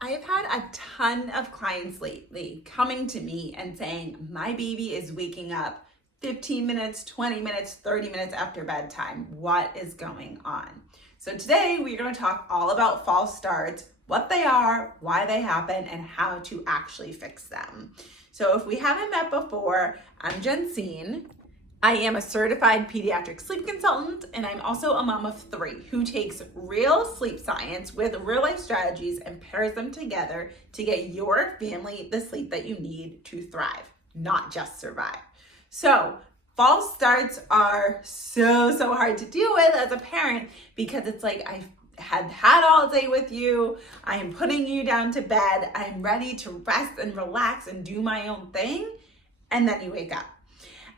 I have had a ton of clients lately coming to me and saying, my baby is waking up 15 minutes, 20 minutes, 30 minutes after bedtime. What is going on? So today we're going to talk all about false starts, what they are, why they happen, and how to actually fix them. So if we haven't met before, I'm Jensine. I am a certified pediatric sleep consultant, and I'm also a mom of 3 who takes real sleep science with real life strategies and pairs them together to get your family the sleep that you need to thrive, not just survive. So false starts are so hard to deal with as a parent because it's like I've had all day with you. I am putting you down to bed. I'm ready to rest and relax and do my own thing. And then you wake up.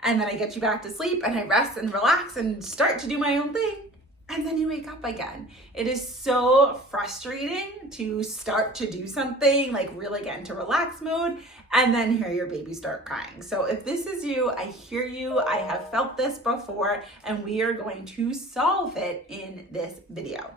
And then I get you back to sleep and I rest and relax and start to do my own thing. And then you wake up again. It is so frustrating to start to do something, like really get into relax mode, and then hear your baby start crying. So if this is you, I hear you. I have felt this before, and we are going to solve it in this video.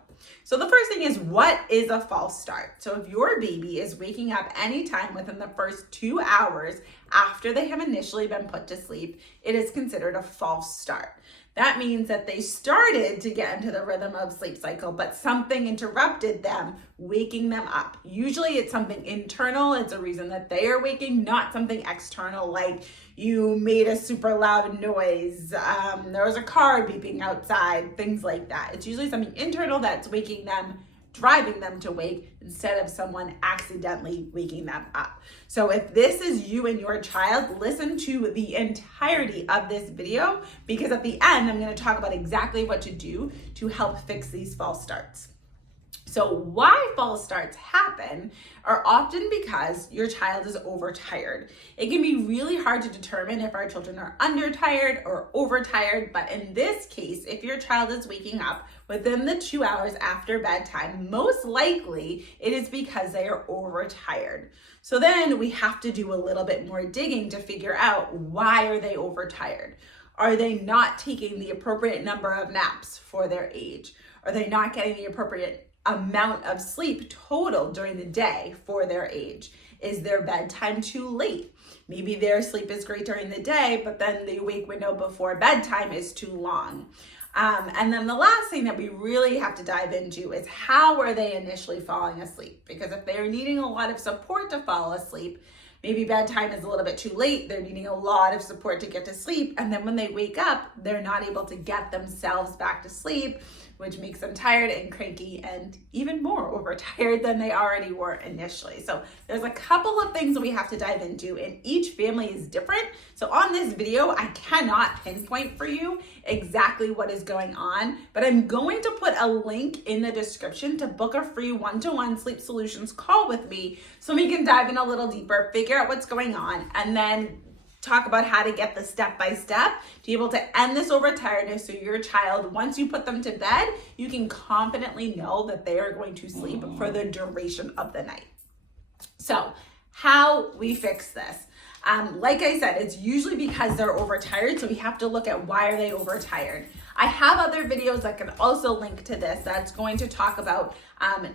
So the first thing is, what is a false start? So if your baby is waking up anytime within the first 2 hours after they have initially been put to sleep, it is considered a false start. That means that they started to get into the rhythm of sleep cycle, but something interrupted them, waking them up. Usually it's something internal. It's a reason that they are waking, not something external, like you made a super loud noise, there was a car beeping outside, things like that. It's usually something internal that's waking them, driving them to wake instead of someone accidentally waking them up. So if this is you and your child, listen to the entirety of this video, because at the end, I'm going to talk about exactly what to do to help fix these false starts. So why false starts happen are often because your child is overtired. It can be really hard to determine if our children are undertired or overtired, but in this case, if your child is waking up within the 2 hours after bedtime, most likely it is because they are overtired. So then we have to do a little bit more digging to figure out, why are they overtired? Are they not taking the appropriate number of naps for their age? Are they not getting the appropriate amount of sleep total during the day for their age? Is their bedtime too late? Maybe their sleep is great during the day, but then the wake window before bedtime is too long. And then the last thing that we really have to dive into is, how are they initially falling asleep? Because if they're needing a lot of support to fall asleep, maybe bedtime is a little bit too late, they're needing a lot of support to get to sleep, and then when they wake up, they're not able to get themselves back to sleep, which makes them tired and cranky and even more overtired than they already were initially. So there's a couple of things that we have to dive into, and each family is different. So on this video, I cannot pinpoint for you exactly what is going on, but I'm going to put a link in the description to book a free one-to-one sleep solutions call with me so we can dive in a little deeper, figure out what's going on, and then talk about how to get the step-by-step to be able to end this overtiredness, so your child, once you put them to bed, you can confidently know that they are going to sleep for the duration of the night. So how we fix this. Like I said, it's usually because they're overtired, so we have to look at, why are they overtired? I have other videos that can also link to this that's going to talk about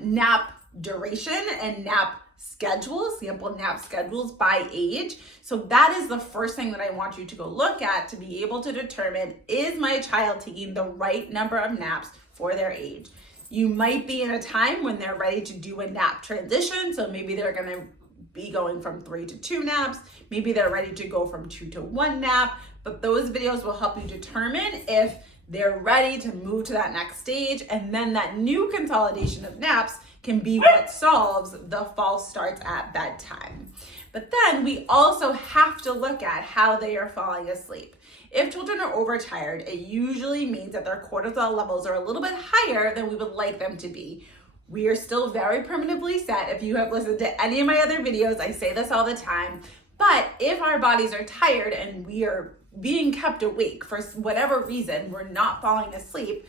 nap duration and nap schedules, sample nap schedules by age. So that is the first thing that I want you to go look at to be able to determine, is my child taking the right number of naps for their age? You might be in a time when they're ready to do a nap transition. So maybe they're going to be going from 3 to 2 naps. Maybe they're ready to go from 2 to 1 nap. But those videos will help you determine if they're ready to move to that next stage. And then that new consolidation of naps can be what solves the false starts at bedtime. But then we also have to look at how they are falling asleep. If children are overtired, it usually means that their cortisol levels are a little bit higher than we would like them to be. We are still very primitively set. If you have listened to any of my other videos, I say this all the time. But if our bodies are tired and we are being kept awake for whatever reason, we're not falling asleep,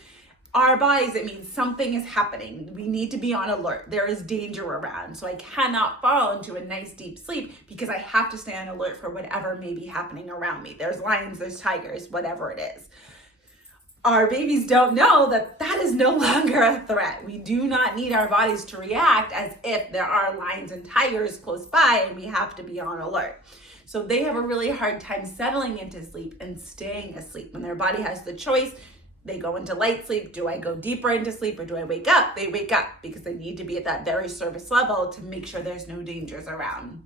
our bodies, it means something is happening. We need to be on alert. There is danger around. So I cannot fall into a nice deep sleep because I have to stay on alert for whatever may be happening around me. There's lions, there's tigers, whatever it is. our babies don't know that that is no longer a threat. We do not need our bodies to react as if there are lions and tigers close by and we have to be on alert. So they have a really hard time settling into sleep and staying asleep. When their body has the choice, they go into light sleep. Do I go deeper into sleep or do I wake up? They wake up because they need to be at that very service level to make sure there's no dangers around.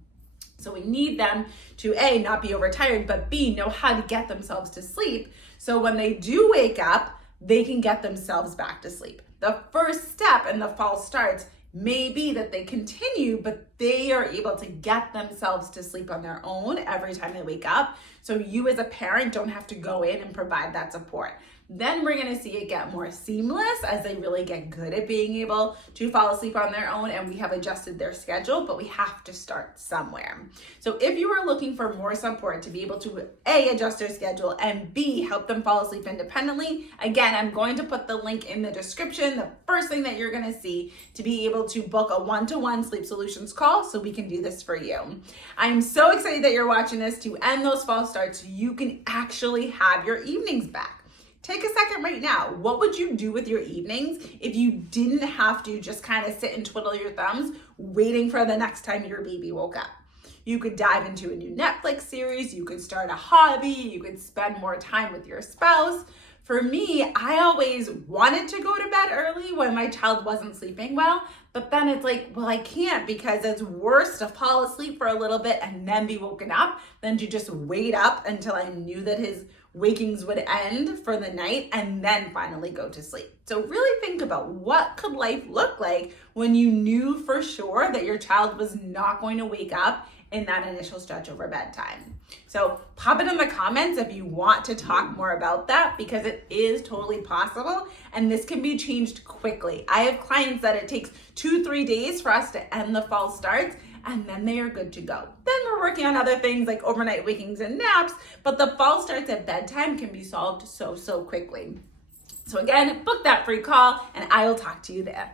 So we need them to A, not be overtired, but B, know how to get themselves to sleep. So when they do wake up, they can get themselves back to sleep. The first step in the false starts may be that they continue, but they are able to get themselves to sleep on their own every time they wake up. So you as a parent don't have to go in and provide that support. Then we're gonna see it get more seamless as they really get good at being able to fall asleep on their own, and we have adjusted their schedule, but we have to start somewhere. So if you are looking for more support to be able to A, adjust their schedule, and B, help them fall asleep independently, again, I'm going to put the link in the description, the first thing that you're gonna see to be able to book a one-to-one sleep solutions call so we can do this for you. I'm so excited that you're watching this to end those false starts so you can actually have your evenings back. Take a second right now. What would you do with your evenings if you didn't have to just kind of sit and twiddle your thumbs waiting for the next time your baby woke up? You could dive into a new Netflix series, you could start a hobby, you could spend more time with your spouse. For me, I always wanted to go to bed early when my child wasn't sleeping well, but then it's like, well, I can't because it's worse to fall asleep for a little bit and then be woken up than to just wait up until I knew that his wakings would end for the night and then finally go to sleep. So really think about what could life look like when you knew for sure that your child was not going to wake up in that initial stretch over bedtime. So pop it in the comments if you want to talk more about that, because it is totally possible and this can be changed quickly. I have clients that it takes 2-3 days for us to end the false starts, and then they are good to go. Then we're working on other things like overnight wakings and naps, but the false starts at bedtime can be solved so quickly. So again, book that free call and I will talk to you there.